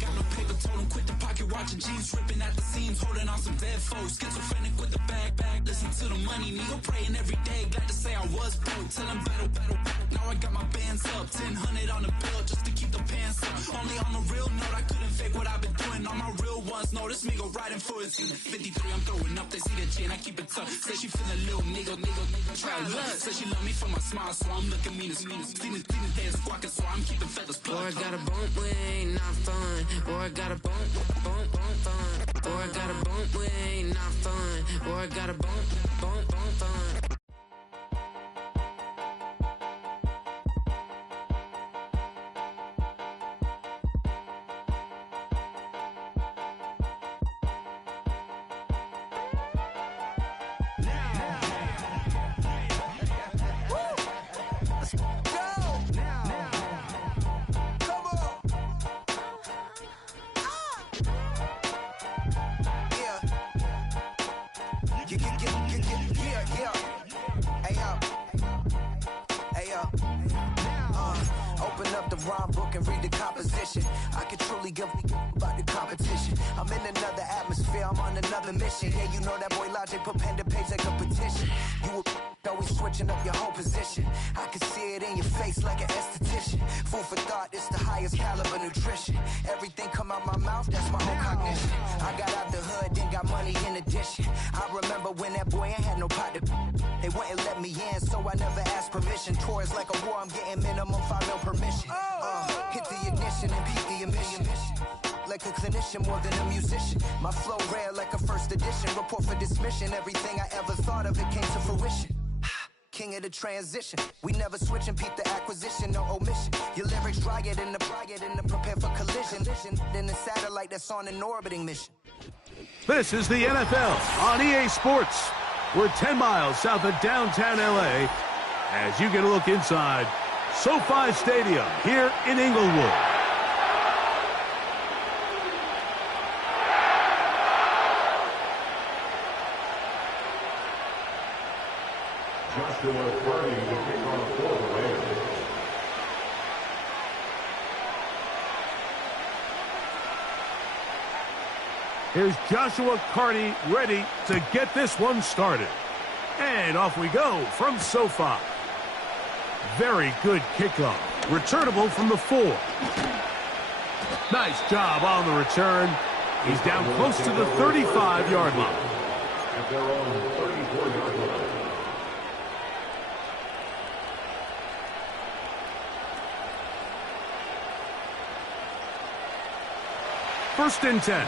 Got no paper, told him quit the pocket watching jeans, ripping at the seams, holding on some dead foes. Schizophrenic with the bag, listen to the money, nigga praying every day. Glad to say I was broke, till I'm battle. Now I got my bands up, 1000 on the bill just to keep the pants up. Only on the real note, I couldn't fake what I've been doing. All my real ones know this nigga riding for his 53, I'm throwing up, they see the chain, I keep it tough. Say she feeling little nigga, try to love. Say she love me for my smile, so I'm looking mean as Seen his days squawking, so I'm keeping feathers plucked. Boy, I got a bump, we ain't not fun. Boy, I got a bump fun. Boy, I got a bump, we ain't not fun. Boy, I got a bump fun. Open up the rhyme book and read the composition. I could truly give about the competition. I'm in another atmosphere, I'm on another mission. Yeah, you know that boy Logic put pen to page like a petition. You were always switching up your whole position. I could see it in your face like an esthetician. Food for thought, it's the highest caliber nutrition. Everything come out my mouth, that's my own cognition. I got out the hood, then got money in addition. I remember when that boy ain't had no pot to. They wouldn't let me in, so I never asked permission. Tours like a war, I'm getting minimum 5 mil permission. Hit the ignition and beat the emission. Like a clinician more than a musician. My flow rare like a first edition. Report for dismission. Everything I ever thought of, it came to fruition. King of the transition. We never switch and peep the acquisition, no omission. Your lyrics dry it in the prepare for collision. Then the satellite that's on an orbiting mission. This is the NFL on EA Sports. We're 10 miles south of downtown LA as you get a look inside SoFi Stadium here in Inglewood. Joshua Carty to kick off for the Raiders. Here's Joshua Carty ready to get this one started. And off we go from SoFi. Very good kickoff. Returnable from the 4. Nice job on the return. He's down close to the 35-yard line. At their own 34-yard line. First and 10.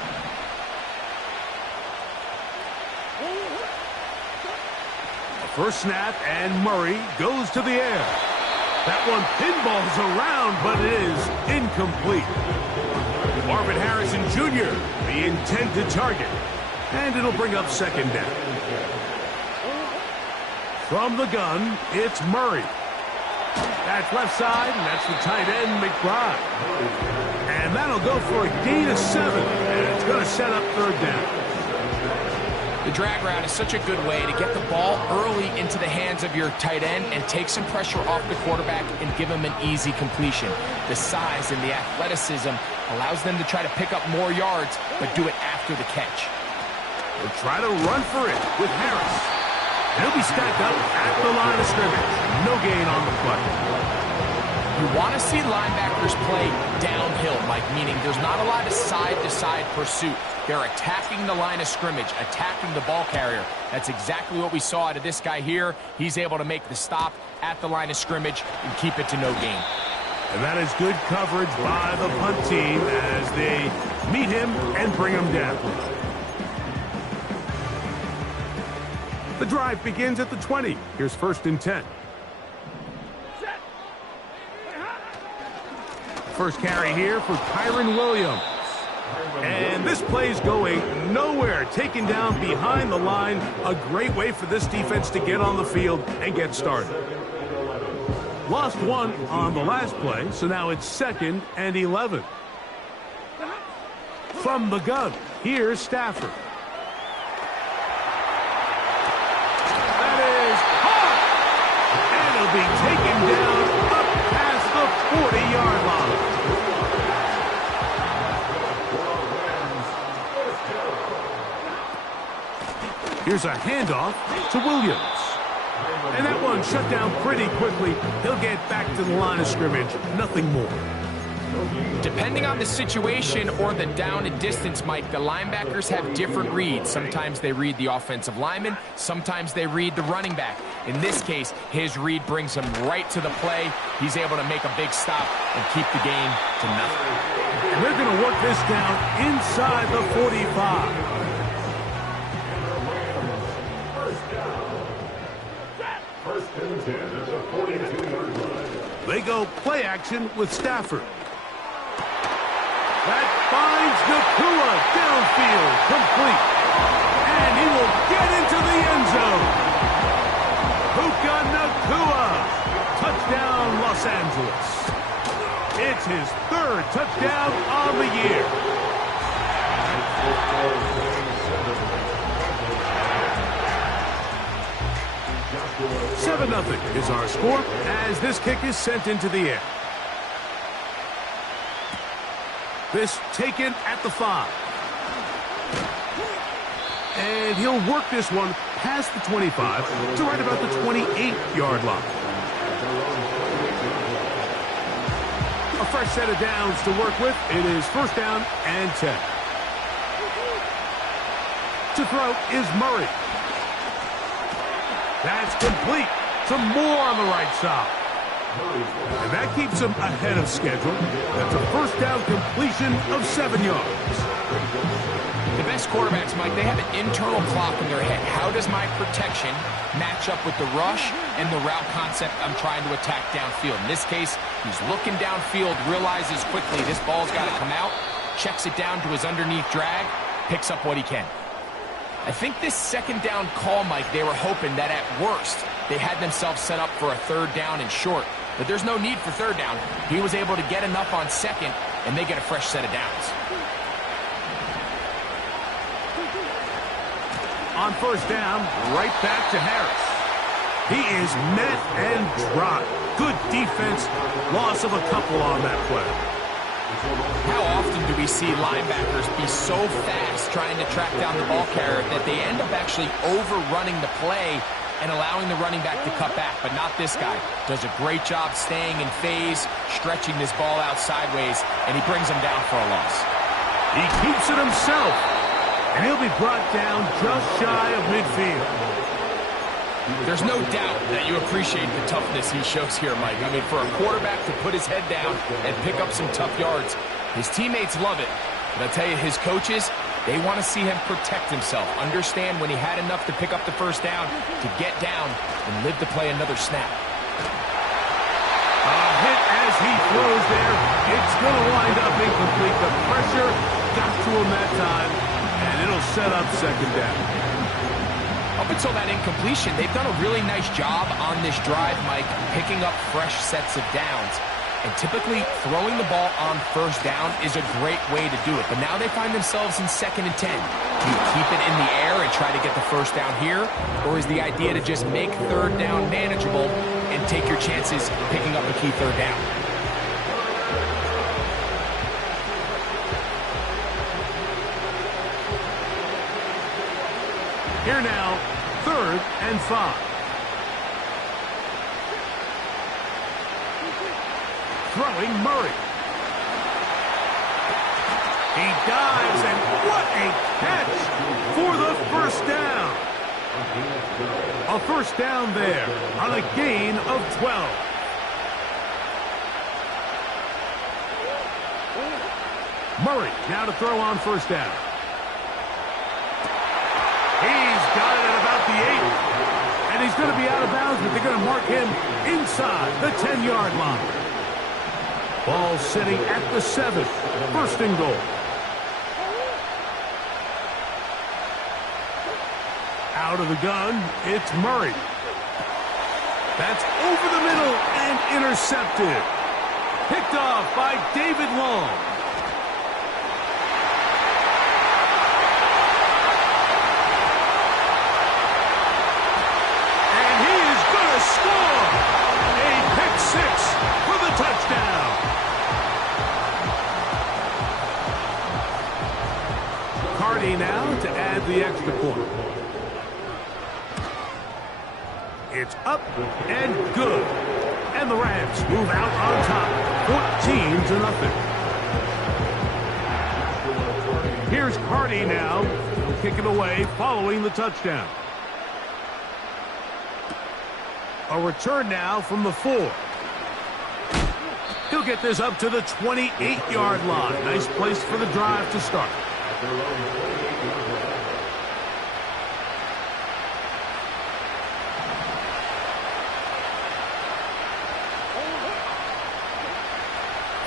First snap, and Murray goes to the air. That one pinballs around, but it is incomplete. Marvin Harrison Jr., the intended target. And it'll bring up second down. From the gun, it's Murray. That's left side, and that's the tight end, McBride. And that'll go for a gain of 7, and it's going to set up third down. The drag route is such a good way to get the ball early into the hands of your tight end and take some pressure off the quarterback and give him an easy completion. The size and the athleticism allows them to try to pick up more yards, but do it after the catch. They'll try to run for it with Harris. He'll be stacked up at the line of scrimmage. No gain on the play. You want to see linebackers play downhill, Mike, meaning there's not a lot of side-to-side pursuit. They're attacking the line of scrimmage, attacking the ball carrier. That's exactly what we saw out of this guy here. He's able to make the stop at the line of scrimmage and keep it to no gain. And that is good coverage by the punt team as they meet him and bring him down. The drive begins at the 20. Here's first and 10. First carry here for Kyren Williams. And this play's going nowhere. Taken down behind the line. A great way for this defense to get on the field and get started. Lost one on the last play, so now it's 2nd and 11. From the gun, here's Stafford. That is hard. And it'll be taken down Here's a handoff to Williams. And that one shut down pretty quickly. He'll get back to the line of scrimmage. Nothing more. Depending on the situation or the down and distance, Mike, the linebackers have different reads. Sometimes they read the offensive lineman. Sometimes they read the running back. In this case, his read brings him right to the play. He's able to make a big stop and keep the game to nothing. And they're going to work this down inside the 45. They go play action with Stafford. That finds Nacua downfield, complete. And he will get into the end zone. Puka Nacua. Touchdown, Los Angeles. It's his third touchdown on the year. 7-0 is our score as this kick is sent into the air. This taken at the 5. And he'll work this one past the 25 to right about the 28-yard line. A fresh set of downs to work with. It is first down and 10. To throw is Murray. That's complete. Some more on the right side. And that keeps him ahead of schedule. That's a first down completion of 7 yards. The best quarterbacks, Mike, they have an internal clock in their head. How does my protection match up with the rush and the route concept I'm trying to attack downfield? In this case, he's looking downfield, realizes quickly this ball's got to come out, checks it down to his underneath drag, picks up what he can. I think this second down call, Mike, they were hoping that at worst they had themselves set up for a third down and short. But there's no need for third down. He was able to get enough on second, and they get a fresh set of downs. On first down, right back to Harris. He is met and dropped. Good defense. Loss of a couple on that play. How often do we see linebackers be so fast trying to track down the ball carrier that they end up actually overrunning the play and allowing the running back to cut back? But not this guy. Does a great job staying in phase, stretching this ball out sideways, and he brings him down for a loss. He keeps it himself, and he'll be brought down just shy of midfield. There's no doubt that you appreciate the toughness he shows here, Mike. I mean, for a quarterback to put his head down and pick up some tough yards, his teammates love it. But I'll tell you, his coaches, they want to see him protect himself, understand when he had enough to pick up the first down, to get down and live to play another snap. A hit as he throws there. It's going to wind up incomplete. The pressure got to him that time, and it'll set up second down. Up until that incompletion, they've done a really nice job on this drive, Mike, picking up fresh sets of downs. And typically, throwing the ball on first down is a great way to do it. But now they find themselves in 2nd and 10. Do you keep it in the air and try to get the first down here? Or is the idea to just make third down manageable and take your chances picking up a key third down? Here now, 3rd and 5. Throwing Murray. He dives, and what a catch for the first down. A first down there on a gain of 12. Murray now to throw on first down. He's got it at about the 8. And he's going to be out of bounds, but they're going to mark him inside the 10-yard line. Ball sitting at the 7. First and goal. Out of the gun, it's Murray. That's over the middle and intercepted. Picked off by David Long. Touchdown. Cardi now to add the extra point. It's up and good. And the Rams move out on top, 14-0. Here's Hardy now. He'll kick it away following the touchdown. A return now from the 4. He'll get this up to the 28-yard line. Nice place for the drive to start.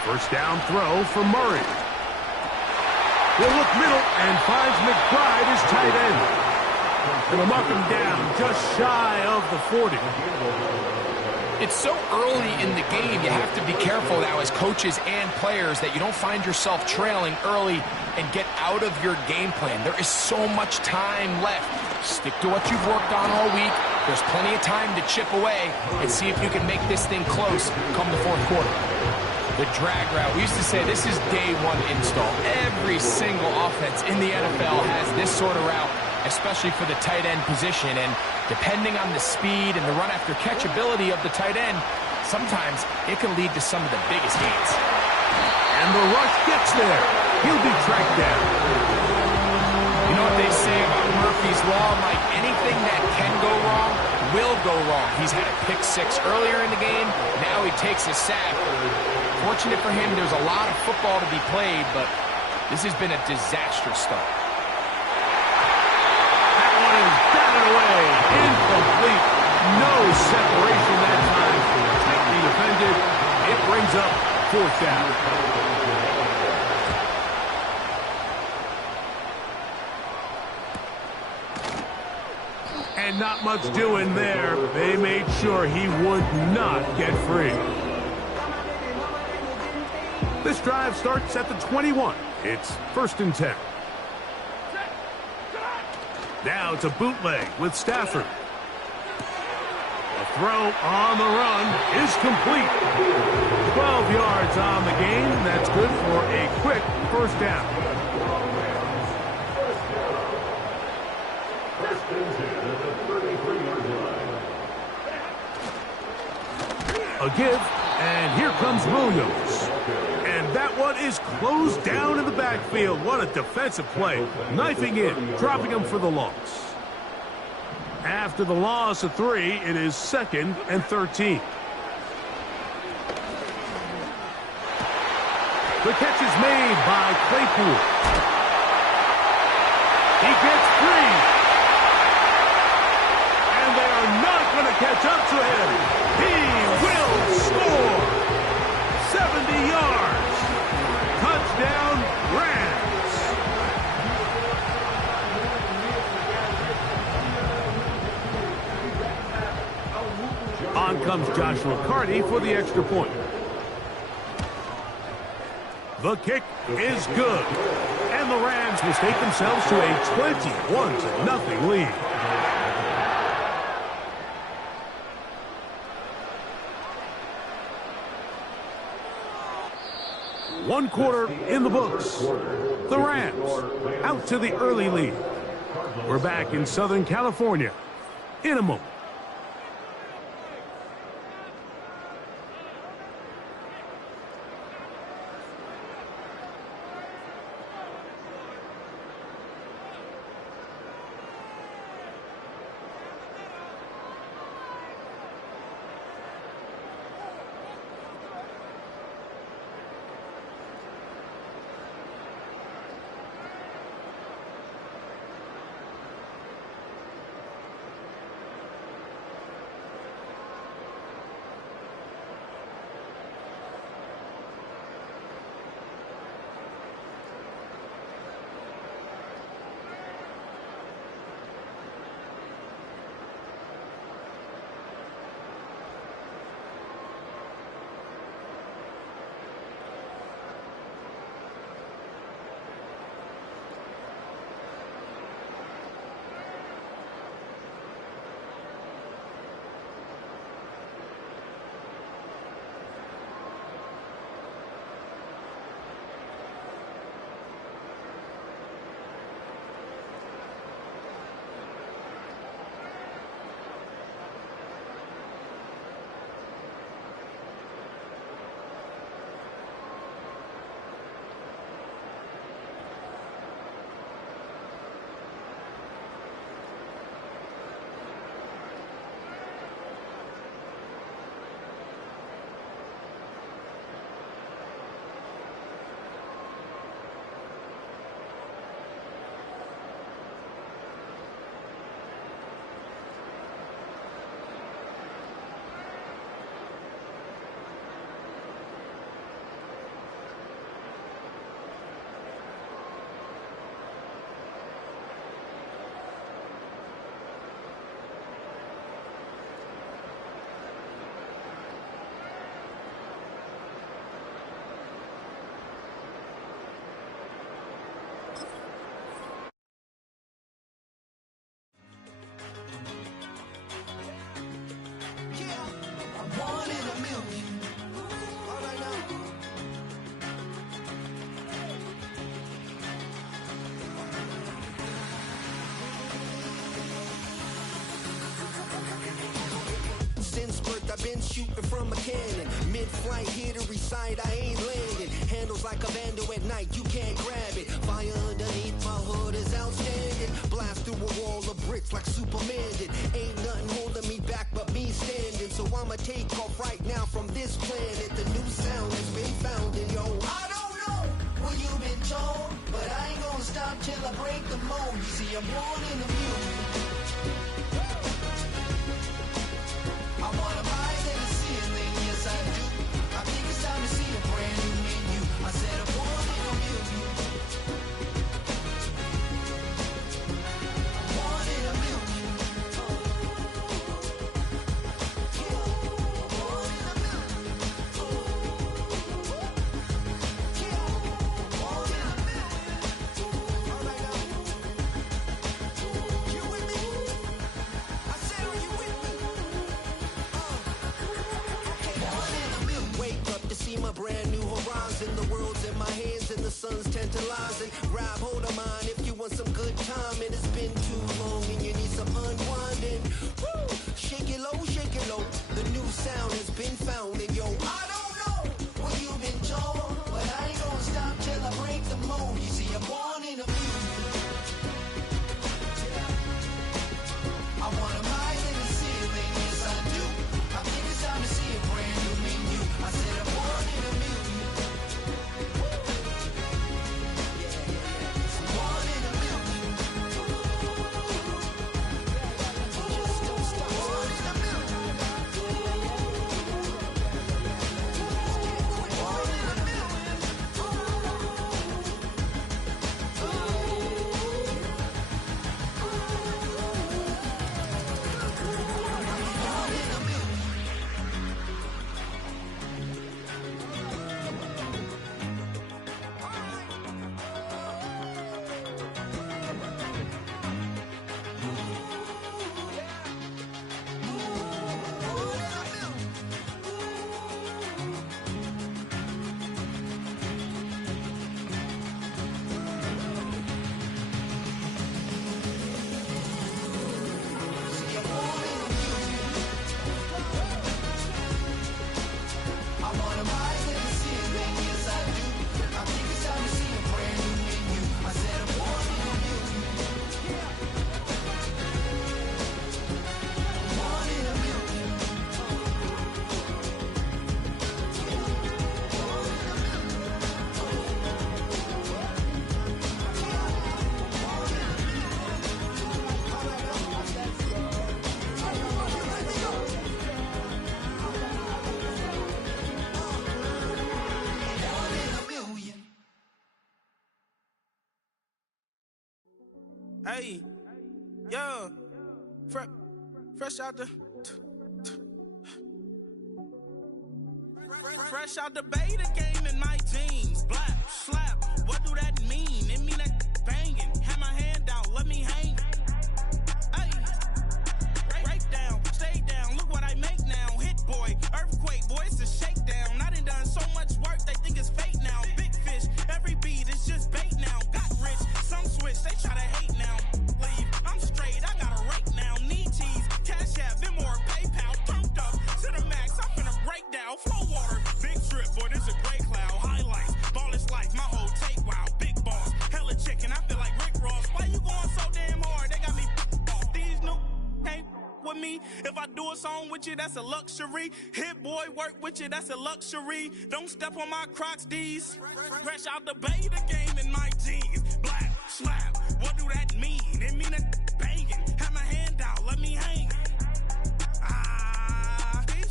First down throw for Murray. He'll look middle and finds McBride as tight end. Gonna mark him down just shy of the 40. It's so early in the game, you have to be careful now as coaches and players that you don't find yourself trailing early and get out of your game plan. There is so much time left. Stick to what you've worked on all week. There's plenty of time to chip away and see if you can make this thing close come the fourth quarter. The drag route, we used to say this is day one install. Every single offense in the NFL has this sort of route, especially for the tight end position. And depending on the speed and the run after catch ability of the tight end, sometimes it can lead to some of the biggest gains. And the rush gets there. He'll be tracked down. You know what they say about Murphy's Law, Mike? Anything that can go wrong will go wrong. He's had a pick 6 earlier in the game. Now he takes a sack. Fortunate for him, there's a lot of football to be played, but this has been a disastrous start. That one is batted away. Incomplete. No separation that time. Tightly defended. It brings up fourth down. And not much doing there. They made sure he would not get free. This drive starts at the 21. It's 1st and 10. Now it's a bootleg with Stafford. A throw on the run is complete. 12 yards on the game. That's good for a quick first down. A give, and here comes Williams. And that one is closed down in the backfield. What a defensive play. Knifing in, dropping him for the loss. After the loss of 3, it is 2nd and 13. The catch is made by Claypool. He gets free. And they are not going to catch up to him. He will score. 70 yards. Touchdown, Rams. On comes Joshua Carty for the extra point. The kick is good. And the Rams will take themselves to a 21-0 lead. One quarter in the books. The Rams out to the early lead. We're back in Southern California in a moment. I've been shooting from a cannon. Mid-flight, here to recite, I ain't landing. Handles like a vandal at night, you can't grab it. Fire underneath my hood is outstanding. Blast through a wall of bricks like Superman did. Ain't nothing holding me back but me standing. So I'ma take off right now from this planet. The new sound has been found in yo. I don't know what you've been told, but I ain't gonna stop till I break the mold. You see, I'm born in the music. I wanna rise in the ceiling, yes I do. I think it's time to see a brand new menu. I said I'm born in the music. I'm born in the music. A brand new horizon, the world's in my hands and the sun's tantalizing. Rob, hold on mine if you want some good time, and it's been too long and you need some unwinding. Woo! Shake it low, shake it low. The new sound has been found, and yo, I don't know what you've been told, but I ain't gonna stop till I break the mold. You see, I'm born in a music. I wanna rise in the ceiling, yes I do. I think it's time to see a brand new menu. I said I'm born in a music. Born in a music. Just don't stop. Born in a music. Born in a Hey, yo, fresh out the beta game in my jeans. Black, slap, what do that mean? It mean that banging. Have my hand out, let me hang. Hey, break down, stay down, look what I make now. Hit boy, earthquake, boy, it's a shakedown. I done so much work, they think it's fake now. Big fish, every beat is just bait now. Got rich, some switch, they try to hate now. Leave, I'm straight, I got a rake now. Need cheese, cash app, Venmo or PayPal. Pumped up to the max, I'm finna break down. Flow water, big trip, boy, this a gray cloud. Highlights, ball is life, my whole take wild. Big boss, hella chicken, I feel like Rick Ross. Why you going so damn hard? They got me off. These new ain't with me. If I do a song with you, that's a luxury. Hit boy, work with you, that's a luxury. Don't step on my Crocs, D's. Fresh out the beta game in my jeans. Black, slap, what do that mean? It mean that banging. Have my hand out, let me hang.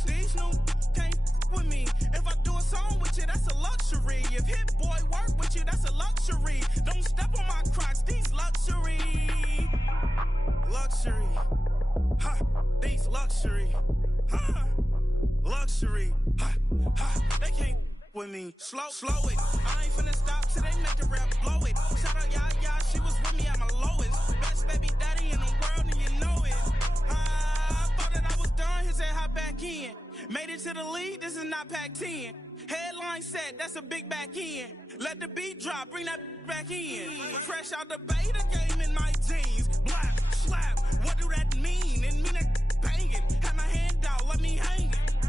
These new can't with me. If I do a song with you, that's a luxury. If Hit Boy work with you, that's a luxury. Don't step on my Crocs, these luxury. Luxury. Ha, these luxury. Ha, luxury. Ha, ha, they can't with me. Slow it. I ain't finna stop till they make the rap blow it. Shout out Yaya, she was with me at my lowest. Best baby daddy in the world and you know it. I thought that I was done, he said hop back in. Made it to the lead, this is not Pac-10. Headline set, that's a big back end. Let the beat drop, bring that back in. Fresh out the beta game in my jeans. Black, slap, what do that mean? It mean that banging. Have my hand out, let me hang it.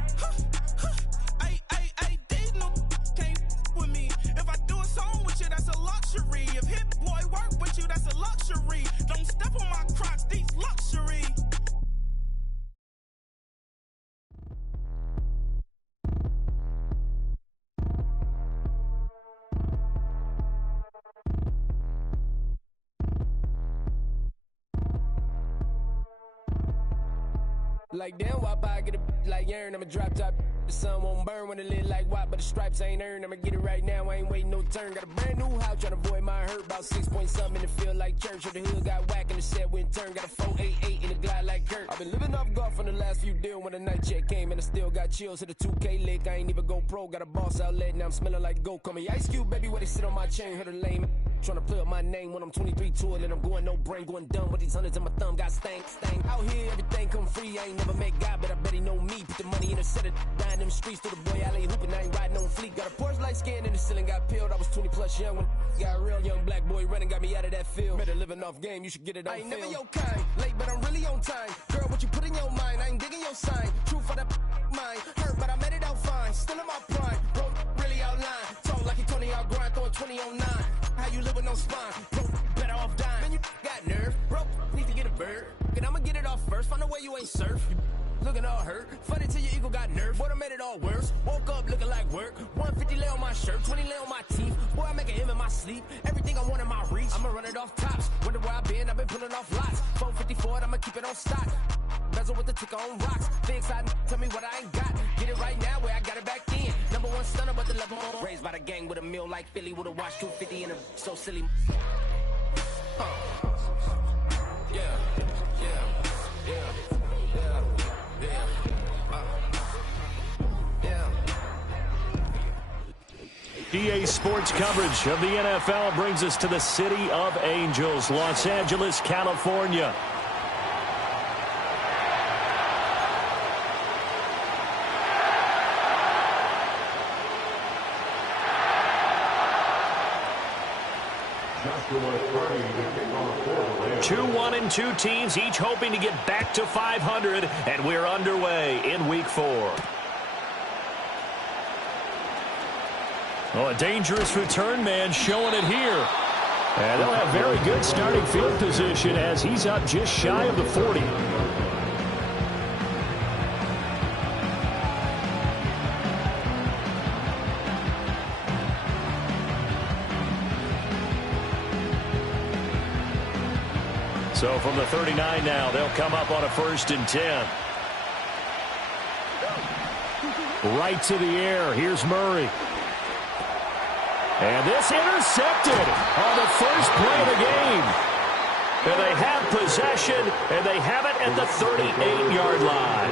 Like damn, why I get a like Aaron? I'm a drop top. The sun won't burn when it lit like white, but the stripes ain't earned. I'ma get it right now, I ain't waiting no turn. Got a brand new house, tryna avoid my hurt. About 6 point something, it feel like church. Or the hood got whack and the set went turn. Got a 488 in the glide like Kurt. I've been living off golf on the last few deals. When the night check came and I still got chills. Hit a 2K lick, I ain't even go pro. Got a boss outlet, now I'm smelling like gold. Call me Ice Cube, baby, where they sit on my chain. Heard a lame tryna play up my name when I'm 23 to it. And I'm going no brain, going dumb with these hundreds in my thumb. Got stank. Out here, everything come free. I ain't never met God, but I bet he know me. Put the money in the set of dying them streets to the boy. I lay hooping, I ain't riding on fleek. Got a Porsche light skin in the ceiling, got peeled. I was 20 plus young when got real young black boy running, got me out of that field. Better living off game, you should get it on film. I ain't never your kind, late but I'm really on time. Girl, what you put in your mind, I ain't digging your sign. True for that mind, hurt but I made it out fine. Still in my prime, bro, really outline. Talk like you Tony out grind, throwing 20 on 9. How you live with no spine, bro, better off dying. Man, you got nerve, bro, need to get a bird. And I'ma get it off first, find a way you ain't surf. Looking all hurt, funny till your ego got nerve. Boy, I made it all worse. Woke up looking like work. 150 lay on my shirt, 20 lay on my teeth. Boy, I make an M in my sleep. Everything I want in my reach. I'ma run it off tops. Wonder where I've been pulling off lots. 454, I'ma keep it on stock. Bezel with the ticker on rocks. Big side, tell me what I ain't got. Get it right now where I got it back then. Number one stunner, but the level on. Raised by the gang with a meal like Philly with a watch 250 and a so silly. EA Sports coverage of the NFL brings us to the City of Angels, Los Angeles, California. Two 1-2 teams, each hoping to get back to 500, and we're underway in Week 4. Well, a dangerous return man showing it here. And they'll have very good starting field position as he's up just shy of the 40. So from the 39 now, they'll come up on a 1st and 10. Right to the air. Here's Murray. And this intercepted on the first play of the game. And they have possession, and they have it at the 38-yard line.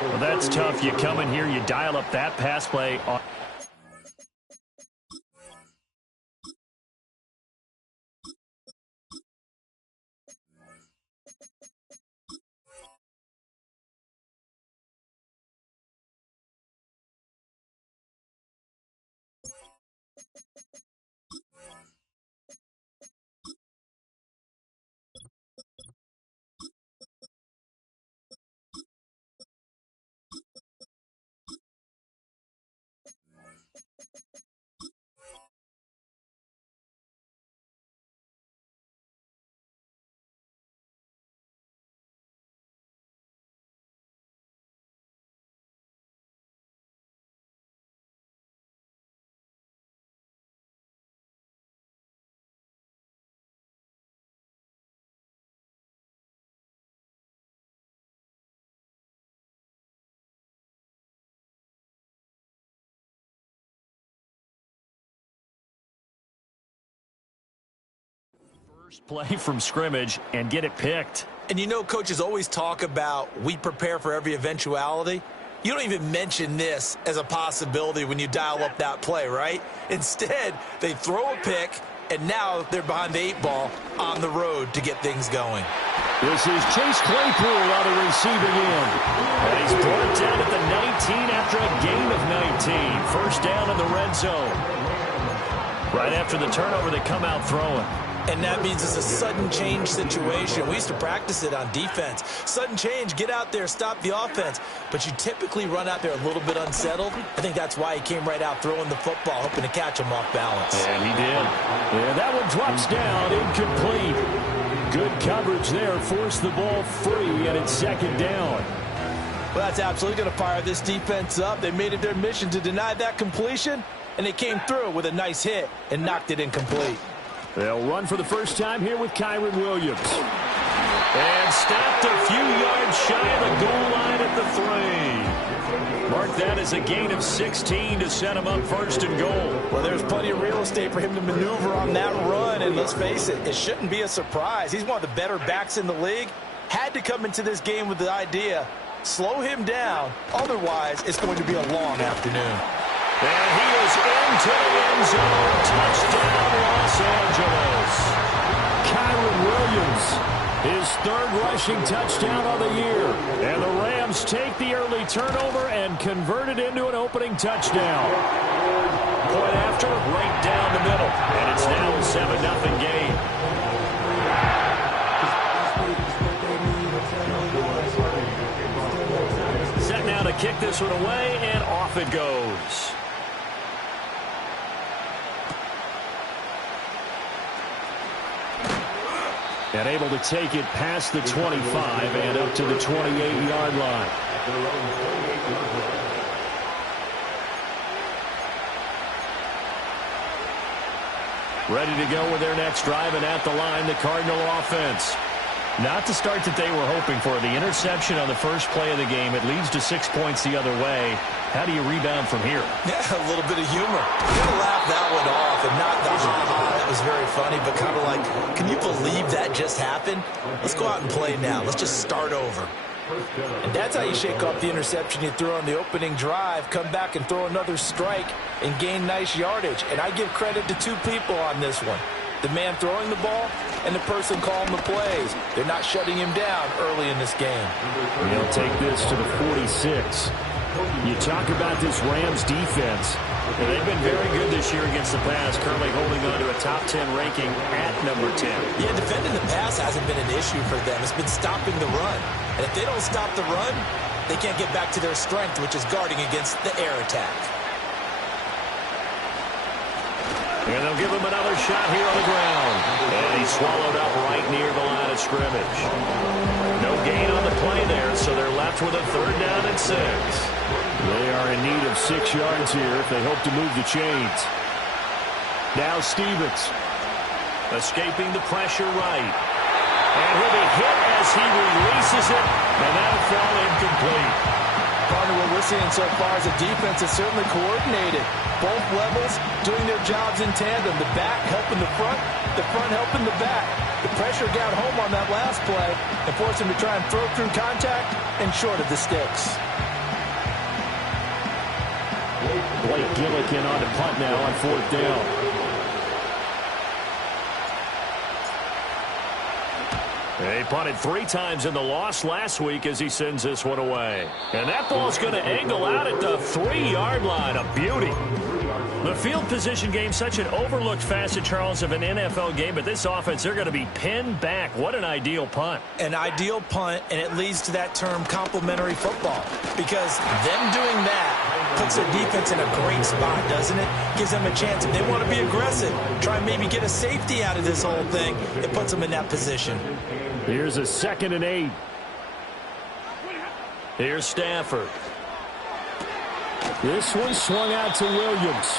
Well, that's tough. You come in here, you dial up that pass play on. Play from scrimmage and get it picked. And you know, coaches always talk about we prepare for every eventuality. You don't even mention this as a possibility when you dial up that play, right? Instead, they throw a pick, and now they're behind the 8 ball on the road to get things going. This is Chase Claypool on the receiving end. And he's brought down at the 19 after a gain of 19. First down in the red zone. Right after the turnover, they come out throwing. And that means it's a sudden change situation. We used to practice it on defense. Sudden change, get out there, stop the offense. But you typically run out there a little bit unsettled. I think that's why he came right out throwing the football, hoping to catch him off balance. And he did. Yeah, that one drops down, incomplete. Good coverage there, forced the ball free, and it's 2nd down. Well, that's absolutely going to fire this defense up. They made it their mission to deny that completion, and they came through with a nice hit and knocked it incomplete. They'll run for the first time here with Kyren Williams. And stopped a few yards shy of the goal line. the 3. Mark that as a gain of 16 to set him up first and goal. Well, there's plenty of real estate for him to maneuver on that run, and let's face it, it shouldn't be a surprise. He's one of the better backs in the league. Had to come into this game with the idea, slow him down, otherwise it's going to be a long afternoon. And he is into the end zone. Touchdown, Los Angeles. Kyren Williams, his 3rd rushing touchdown of the year. And the Rams take the early turnover and convert it into an opening touchdown. Point after, right down the middle. And it's now a 7-0 game. Set now to kick this one away, and off it goes. And able to take it past the 25 and up to the 28-yard line. Ready to go with their next drive, and at the line, the Cardinal offense. Not the start that they were hoping for. The interception on the first play of the game. It leads to 6 points the other way. How do you rebound from here? Yeah, a little bit of humor. You gotta laugh that one off, and not the ha-ha. That was very funny, but kind of like, can you believe that just happened? Let's go out and play now. Let's just start over. And that's how you shake off the interception you threw on the opening drive, come back and throw another strike and gain nice yardage. And I give credit to 2 people on this one. The man throwing the ball and the person calling the plays. They're not shutting him down early in this game. He'll take this to the 46. You talk about this Rams defense. They've been very good this year against the pass, currently holding on to a top 10 ranking at number 10. Yeah, defending the pass hasn't been an issue for them. It's been stopping the run. And if they don't stop the run, they can't get back to their strength, which is guarding against the air attack. And they'll give him another shot here on the ground. And he's swallowed up right near the line of scrimmage. No gain on the play there, so they're left with a 3rd down and 6. They are in need of 6 yards here if they hope to move the chains. Now Stevens. Escaping the pressure right. And he'll be hit as he releases it, and that'll fall incomplete. Partner, what we're seeing so far is a defense that's certainly coordinated. Both levels doing their jobs in tandem. The back helping the front helping the back. The pressure got home on that last play and forced him to try and throw through contact and short of the sticks. Blake Gillikin on the punt now on 4th down. He punted 3 times in the loss last week as he sends this one away. And that ball's going to angle out at the 3-yard line. A beauty. The field position game, such an overlooked facet, Charles, of an NFL game, but this offense, they're going to be pinned back. What an ideal punt. An ideal punt, and it leads to that term complementary football. Because them doing that puts their defense in a great spot, doesn't it? Gives them a chance. If they want to be aggressive, try and maybe get a safety out of this whole thing, it puts them in that position. Here's a 2nd and 8. Here's Stafford. This one swung out to Williams.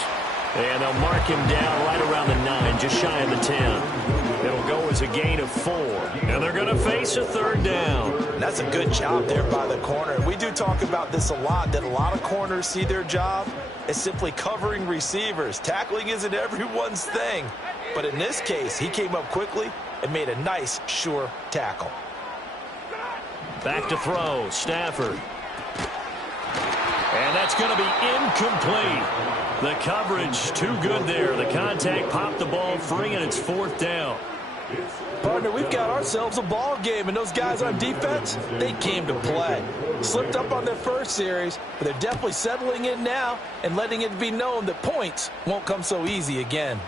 And they'll mark him down right around the 9, just shy of the 10. It'll go as a gain of 4. And they're going to face a 3rd down. That's a good job there by the corner. We do talk about this a lot, that a lot of corners see their job as simply covering receivers. Tackling isn't everyone's thing. But in this case, he came up quickly and made a nice, sure tackle. Back to throw, Stafford. And that's going to be incomplete. The coverage too good there. The contact popped the ball free, and it's 4th down. Partner, we've got ourselves a ball game, and those guys on defense, they came to play. Slipped up on their first series, but they're definitely settling in now and letting it be known that points won't come so easy again.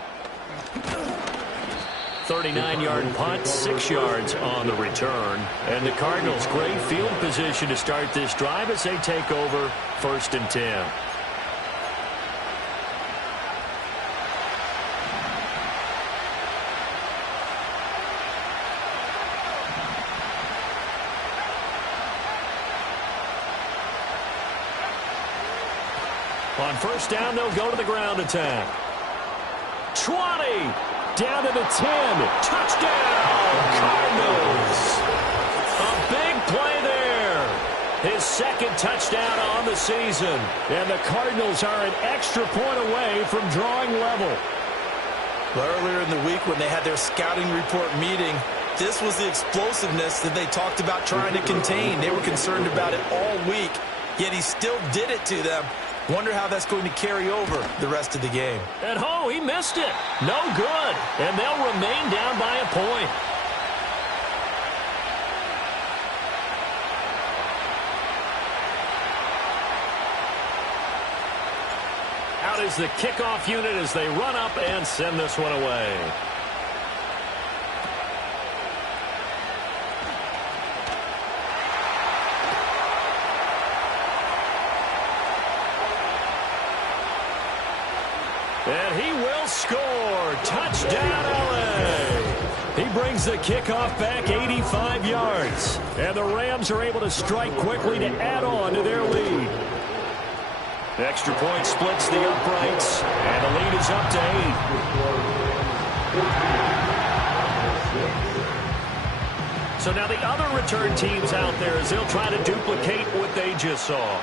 39-yard punt, 6 yards on the return. And the Cardinals, great field position to start this drive as they take over 1st and 10. On 1st down, they'll go to the ground attack. 20. Down to the 10. Touchdown, Cardinals. A big play there. his second touchdown on the season. And the Cardinals are an extra point away from drawing level. Well, earlier in the week when they had their scouting report meeting, this was the explosiveness that they talked about trying to contain. They were concerned about it all week, yet he still did it to them. Wonder how that's going to carry over the rest of the game. And oh, he missed it. No good. And they'll remain down by a point. Out is the kickoff unit as they run up and send this one away. And he will score. Touchdown, LA. He brings the kickoff back 85 yards. And the Rams are able to strike quickly to add on to their lead. Extra point splits the uprights, and the lead is up to 8. So now the other return teams out there as they'll try to duplicate what they just saw.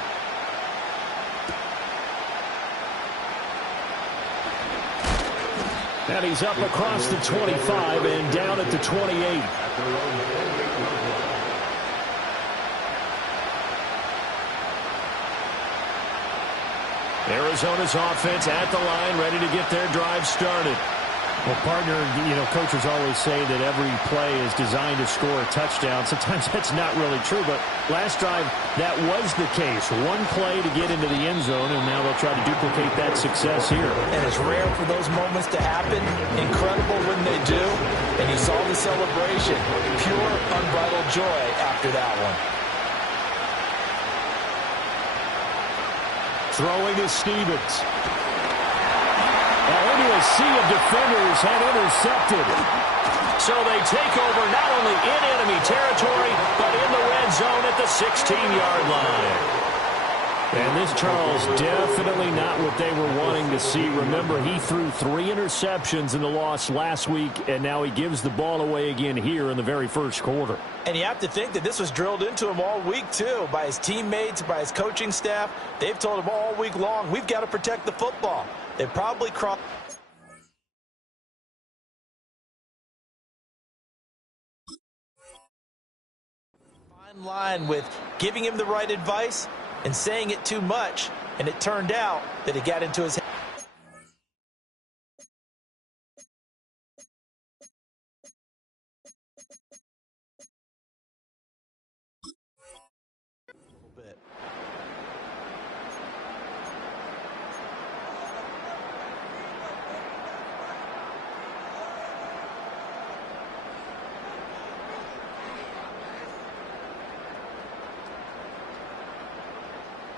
And he's up across the 25 and down at the 28. Arizona's offense at the line, ready to get their drive started. Well, partner, coaches always say that every play is designed to score a touchdown. Sometimes that's not really true, but last drive, that was the case. One play to get into the end zone, and now they'll try to duplicate that success here. And it's rare for those moments to happen. Incredible when they do. And you saw the celebration. Pure, unbridled joy after that one. Throwing is Stevens. Into a sea of defenders and intercepted. So they take over not only in enemy territory, but in the red zone at the 16-yard line. And this, Charles, definitely not what they were wanting to see. Remember, he threw 3 interceptions in the loss last week, and now he gives the ball away again here in the very first quarter. And you have to think that this was drilled into him all week, too, by his teammates, by his coaching staff. They've told him all week long, we've got to protect the football. They probably crossed. Fine line with giving him the right advice and saying it too much, and it turned out that it got into his head.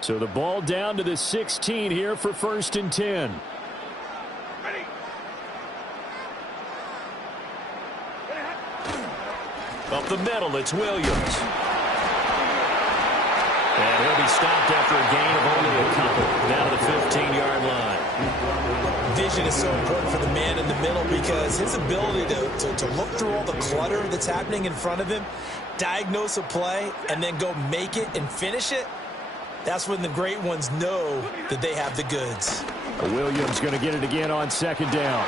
So the ball down to the 16 here for 1st and 10. Up the middle, it's Williams. And he'll be stopped after a gain of only a couple down to the 15-yard line. Vision is so important for the man in the middle because his ability to look through all the clutter that's happening in front of him, diagnose a play, and then go make it and finish it. That's when the great ones know that they have the goods. Williams going to get it again on 2nd down.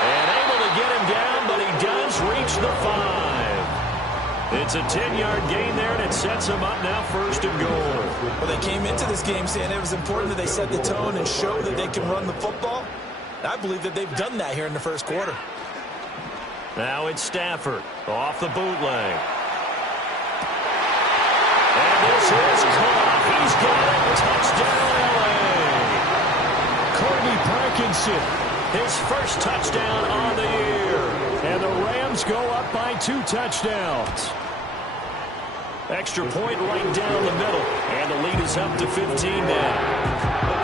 And able to get him down, but he does reach the 5. It's a 10-yard gain there, and it sets him up now 1st and goal. Well, they came into this game saying it was important that they set the tone and show that they can run the football. I believe that they've done that here in the first quarter. Now it's Stafford off the bootleg. And this is caught. He's got it. Touchdown, LA. Corby Parkinson, his first touchdown on the year. And the Rams go up by 2 touchdowns. Extra point right down the middle. And the lead is up to 15 now.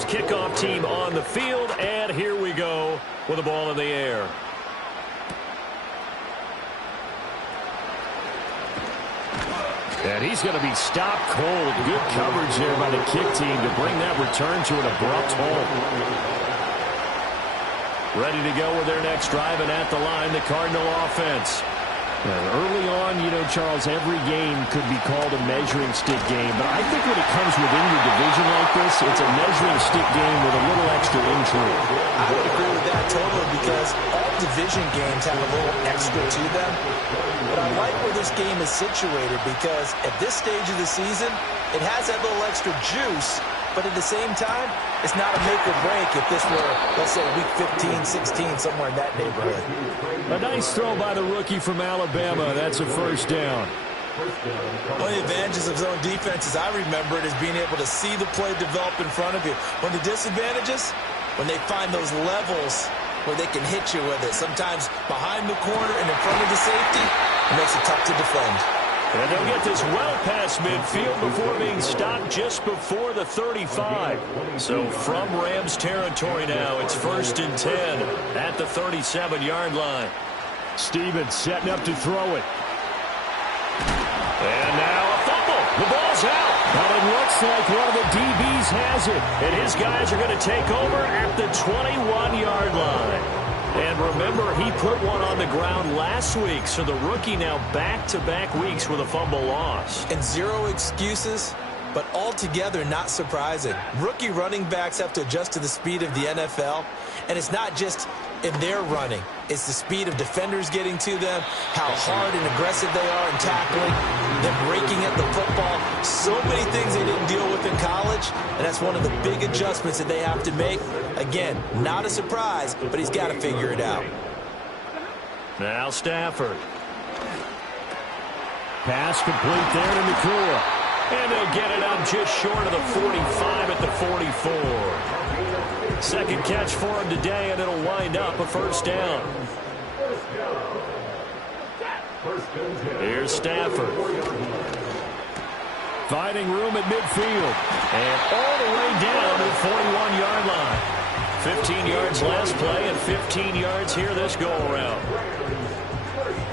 Kickoff team on the field, and here we go with the ball in the air. And he's going to be stopped cold. Good coverage there by the kick team to bring that return to an abrupt halt. Ready to go with their next drive, and at the line, the Cardinal offense. Early on, Charles, every game could be called a measuring stick game. But I think when it comes within your division like this, it's a measuring stick game with a little extra intrigue. I would agree with that totally, because all division games have a little extra to them. But I like where this game is situated, because at this stage of the season, it has that little extra juice. But at the same time, it's not a make or break if this were, let's say, week 15, 16, somewhere in that neighborhood. A nice throw by the rookie from Alabama. That's a first down. One of the advantages of zone defense, as I remember it, is being able to see the play develop in front of you. One of the disadvantages, when they find those levels where they can hit you with it, sometimes behind the corner and in front of the safety, it makes it tough to defend. And they'll get this well past midfield before being stopped just before the 35. So from Rams territory now, it's 1st and 10 at the 37-yard line. Stevens setting up to throw it. And now a fumble. The ball's out. But it looks like one of the DBs has it. And his guys are going to take over at the 21-yard line. And remember, he put one on the ground last week, so the rookie now back-to-back weeks with a fumble loss. And zero excuses, but altogether not surprising. Rookie running backs have to adjust to the speed of the NFL, and it's not just in their running. It's the speed of defenders getting to them, how hard and aggressive they are in tackling, them breaking at the football. So many things they didn't deal with in college, and that's one of the big adjustments that they have to make. Again, not a surprise, but he's got to figure it out. Now Stafford. Pass complete there to Nakua. And they'll get it up just short of the 45 at the 44. Second catch for him today, and it'll wind up a first down. Here's Stafford. Finding room at midfield. And all the way down to the 41-yard line. 15 yards last play and 15 yards here this go-around.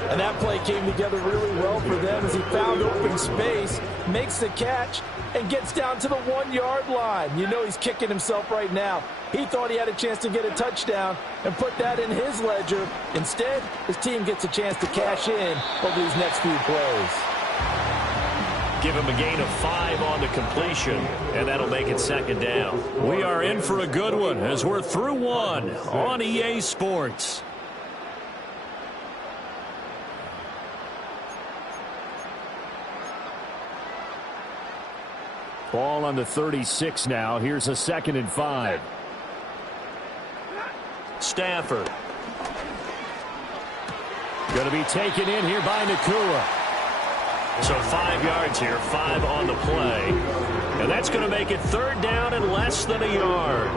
And that play came together really well for them as he found open space, makes the catch, and gets down to the 1-yard line. You know he's kicking himself right now. He thought he had a chance to get a touchdown and put that in his ledger. Instead, his team gets a chance to cash in over these next few plays. Give him a gain of 5 on the completion, and that'll make it second down. We are in for a good one as we're through one on EA Sports. Ball on the 36 now. Here's a 2nd and 5. Stafford. Going to be taken in here by Nakua. So 5 yards here, 5 on the play. And that's going to make it 3rd down and less than a yard.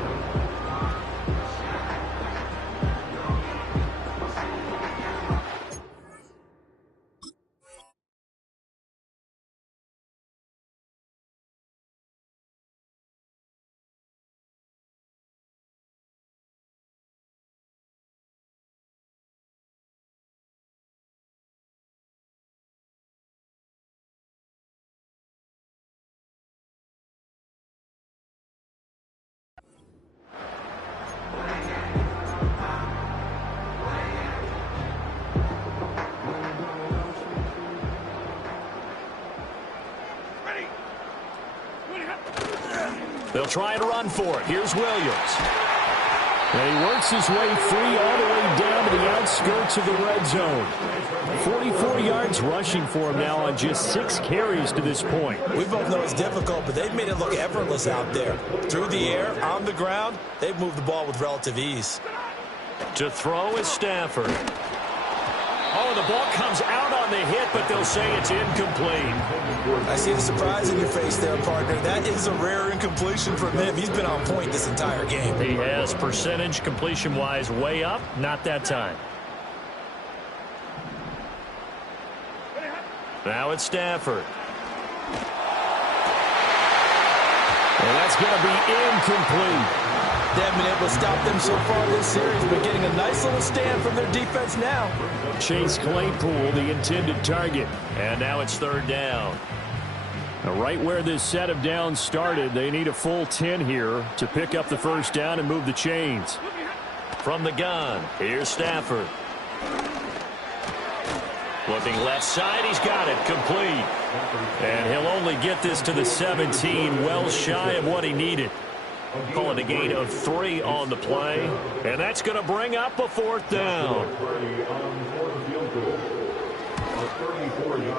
They'll try and run for it. Here's Williams. And he works his way free all the way down to the outskirts of the red zone. 44 yards rushing for him now on just 6 carries to this point. We both know it's difficult, but they've made it look effortless out there. Through the air, on the ground, they've moved the ball with relative ease. To throw is Stafford. Oh, the ball comes out on the hit, but they'll say it's incomplete. I see the surprise in your face there, partner. That is a rare incompletion from him. He's been on point this entire game. He has percentage completion-wise way up. Not that time. Now it's Stafford. And that's going to be incomplete. They haven't been able to stop them so far this series, but getting a nice little stand from their defense now. Chase Claypool, the intended target. And now it's 3rd down. Now, right where this set of downs started, they need a full 10 here to pick up the first down and move the chains. From the gun, here's Stafford. Looking left side, he's got it, complete. And he'll only get this to the 17, well shy of what he needed. Call it a gain of 3 on the play. And that's going to bring up a 4th down.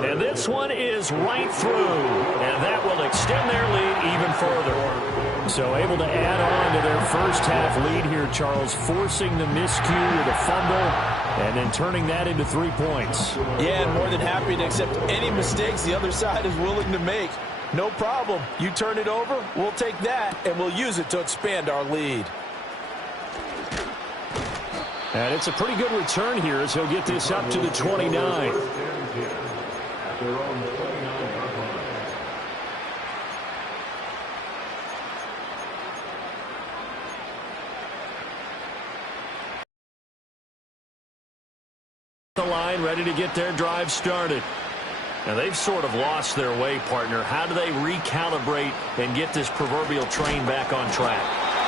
And this one is right through. And that will extend their lead even further. So able to add on to their first half lead here, Charles, forcing the miscue with a fumble and then turning that into 3 points. Yeah, and more than happy to accept any mistakes the other side is willing to make. No problem. You turn it over, we'll take that, and we'll use it to expand our lead. And it's a pretty good return here as he'll get this up to the 29. The line ready to get their drive started. Now they've sort of lost their way, partner. How do they recalibrate and get this proverbial train back on track?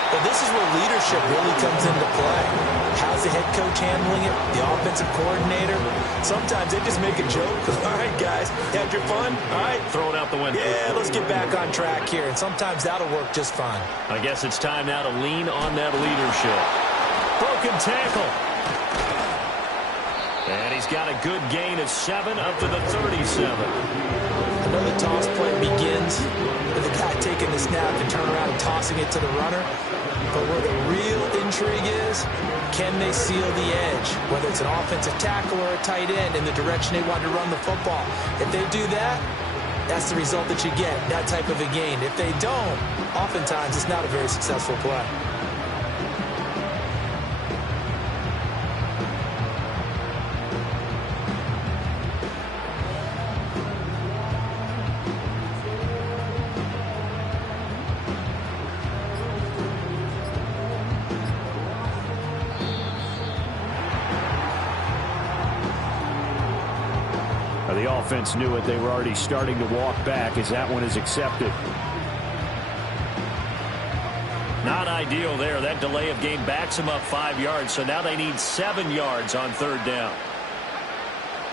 Well, this is where leadership really comes into play. How's the head coach handling it? The offensive coordinator? Sometimes they just make a joke. All right, guys, had your fun? All right. Throw it out the window. Yeah, let's get back on track here. And sometimes that'll work just fine. I guess it's time now to lean on that leadership. Broken tackle. And he's got a good gain of 7 up to the 37. I know the toss play begins with the guy taking the snap and turn around and tossing it to the runner. But where the real intrigue is, can they seal the edge? Whether it's an offensive tackle or a tight end in the direction they want to run the football. If they do that, that's the result that you get, that type of a gain. If they don't, oftentimes it's not a very successful play. The offense knew it. They were already starting to walk back as that one is accepted. Not ideal there. That delay of game backs them up 5 yards, so now they need 7 yards on 3rd down.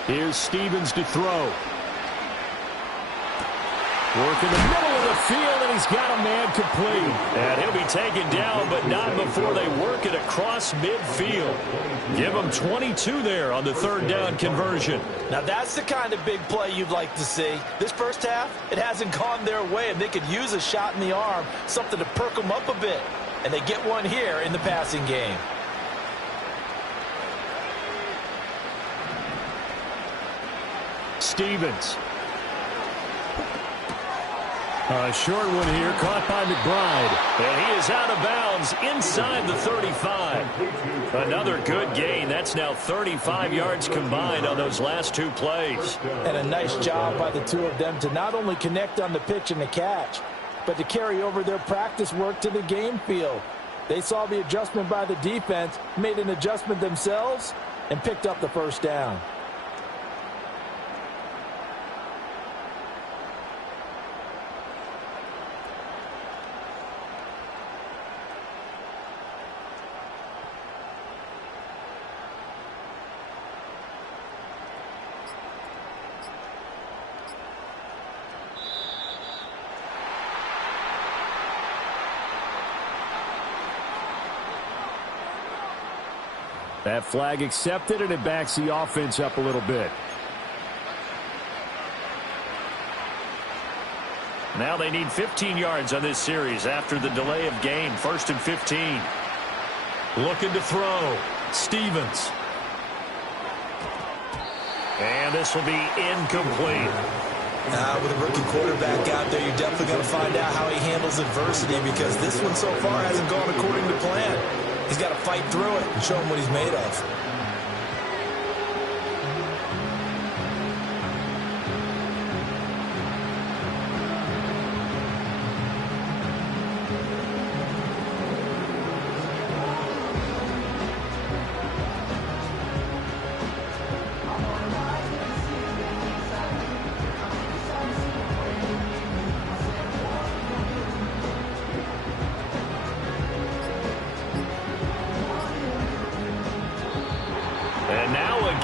Here's Stevens to throw. Work in the middle of the field, and he's got a man complete. And he'll be taken down, but not before they work it across midfield. Give them 22 there on the 3rd down conversion. Now that's the kind of big play you'd like to see. This first half, it hasn't gone their way, and they could use a shot in the arm, something to perk them up a bit. And they get one here in the passing game. Stevens. A short one here, caught by McBride. And he is out of bounds inside the 35. Another good gain. That's now 35 yards combined on those last 2 plays. And a nice job by the 2 of them to not only connect on the pitch and the catch, but to carry over their practice work to the game field. They saw the adjustment by the defense, made an adjustment themselves, and picked up the first down. That flag accepted, and it backs the offense up a little bit. Now they need 15 yards on this series after the delay of game. 1st and 15. Looking to throw. Stevens. And this will be incomplete. With a rookie quarterback out there, you're definitely going to find out how he handles adversity, because this one so far hasn't gone according to plan. He's got to fight through it and show him what he's made of.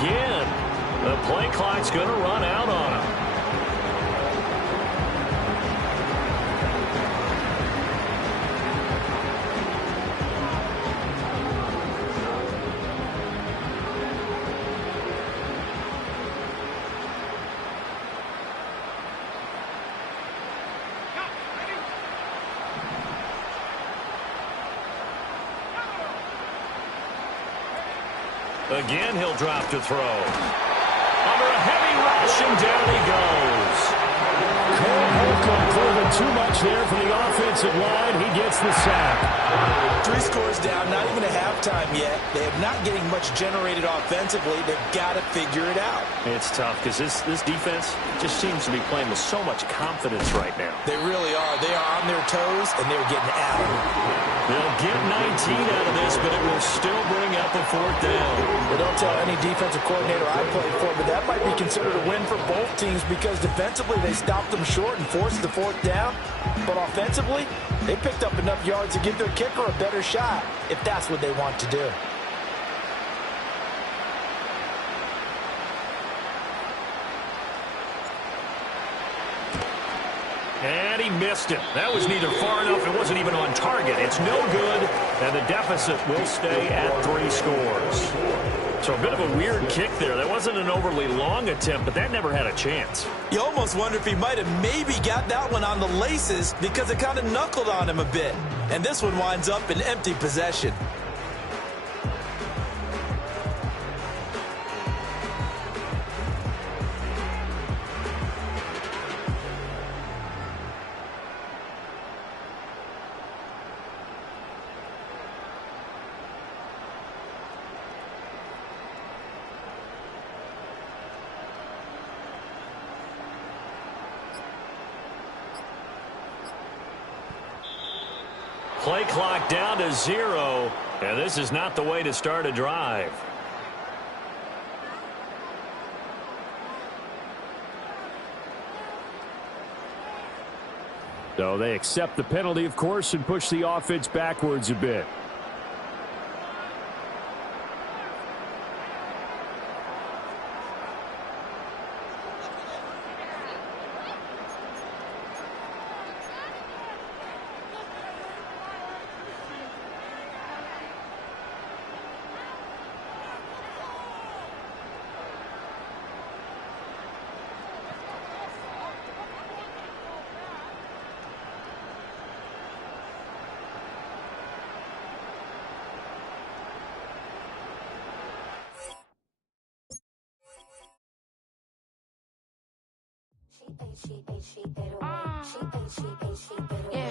again. The play clock's going to run out on him. Again, he'll drop to throw. Under a heavy rush, and down he goes. Cole Holcomb proving too much there for the offensive line. He gets the sack. 3 scores down, not even a halftime yet. They are not getting much generated offensively. They've got to figure it out. It's tough because this defense just seems to be playing with so much confidence right now. They really are. They are on their toes, and they're getting at them. They'll get 19 out of this, but it will still bring up a 4th down. Well, don't tell any defensive coordinator I played for, but that might be considered a win for both teams because defensively they stopped them short and forced the 4th down. But offensively, they picked up enough yards to give their kicker a better shot if that's what they want to do. And he missed it. That was neither far enough. It wasn't even on target. It's no good, and the deficit will stay at 3 scores. So a bit of a weird kick there. That wasn't an overly long attempt, but that never had a chance. You almost wonder if he might have maybe got that one on the laces because it kind of knuckled on him a bit. And this one winds up in empty possession. Play clock down to 0, and this is not the way to start a drive. So they accept the penalty, of course, and push the offense backwards a bit. Yeah.